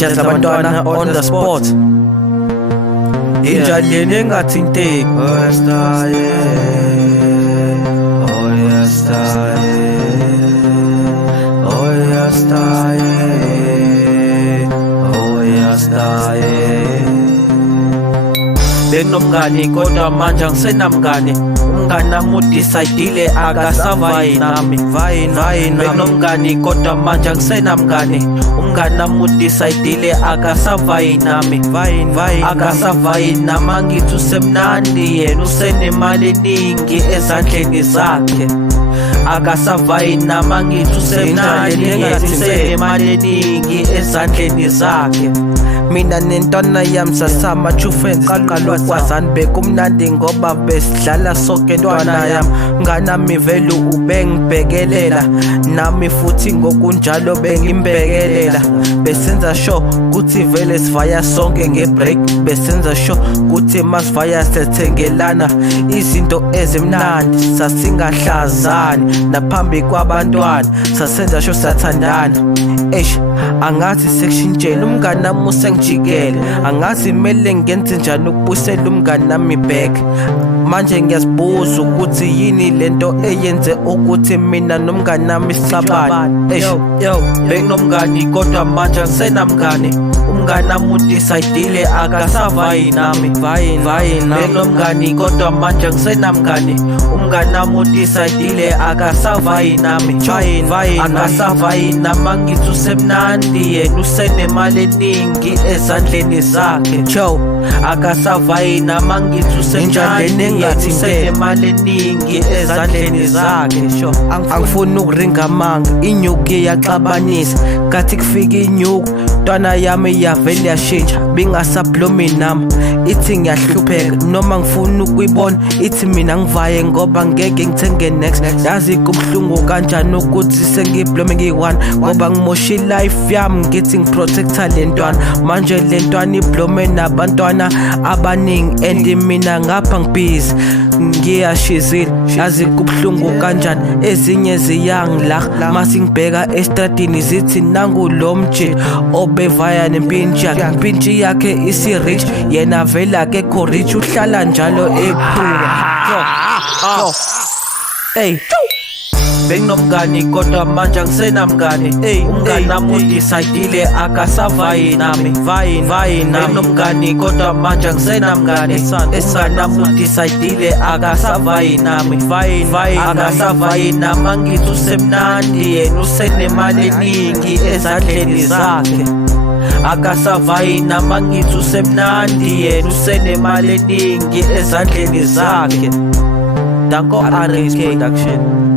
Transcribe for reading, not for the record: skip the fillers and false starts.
just abantwana on the spot. Injaleni engathinteki. Oh Benomngani kodwa manje angisenamngani. Umngani nami udecide akasavayi nami. Benomngani kodwa manje angisenamngani. Umngani nami udecide akasavayi nami. Akasavayi nami angithi usemnandi yena usenemali eningi ezandleni zakhe. Akasavayi nami angithi usemnandi yena usenemali eningi ezandleni zakhe. Mina nentwana yami sasama true friends qaqala ukwazana bekumnandi ngoba besidlala sonke ntwana yami. Nganami vele ubengibhekelela nami futhi ngokunjalo bengimbekelela. Besenza sure kuthi vele sivaya sonke ngebreak. Besenza sure kuthi masivaya sethengelana izinto ezimnandi sasingahlazani naphambi kwabantwana. Sasenza sure sathandana. Angathi sekushintshela umngani nami usengijikele. Angazi mele ngenze njani ukubusela umngani nami back. Manje ngiyazibuza ukuthi yini lento eyenze ukuthi mina nomngani nami sixabane. Benginomngani kodwa manje angisenamngani. Umngani nami udecide akasavayi nami. Benginomngani kodwa manje angisenamngani. Umngani nami udecide akasavayi nami. Akasavayi nami angithi usemnandi yena usenemali eningi ezandleni zakhe. Akasavayi nami angithi usemnandi yena usenemali eningi ezandleni zakhe. Angifuni ukuringa amanga, inyuku iyaxabanisa. Kathi kufika inyuku ntwana yami yavele yashintsha. Bingasablomi nami ithi ngiyahlupheka noma ngifuna ukuyibona ithi mina ngivaye ngoba ngeke ngithenge next. Yazi kubuhlungu kanjani ukuthi sengiblomi ngiyi-one ngoba ngimoshe life yami ngithi ngiprotecta lentwana. Manje lentwana iblome nabantwana abaningi and mina ngapha ngibhizi ngiyashizile. Yazi kubuhlungu kanjani ezinye ziyangilakha masingibheka estradini zithi nangu lo mjini obevaya nempintshi yakhe. Impintshi yakhe isi-rich yena vele akekho rich uhlala njalo ephuka. Benginomngani kodwa manje angisenamngani. Umngani nami udecide akasavayi nami. Benginomngani kodwa manje angisenamngani. Umngani nami udecide akasavayi nami. Akasavayi nami angithi usemnandi yena usenemali eningi ezandleni zakhe. Akasavayi nami angithi usemnandi yena usenemali eningi ezandleni zakhe. Danko RK Production.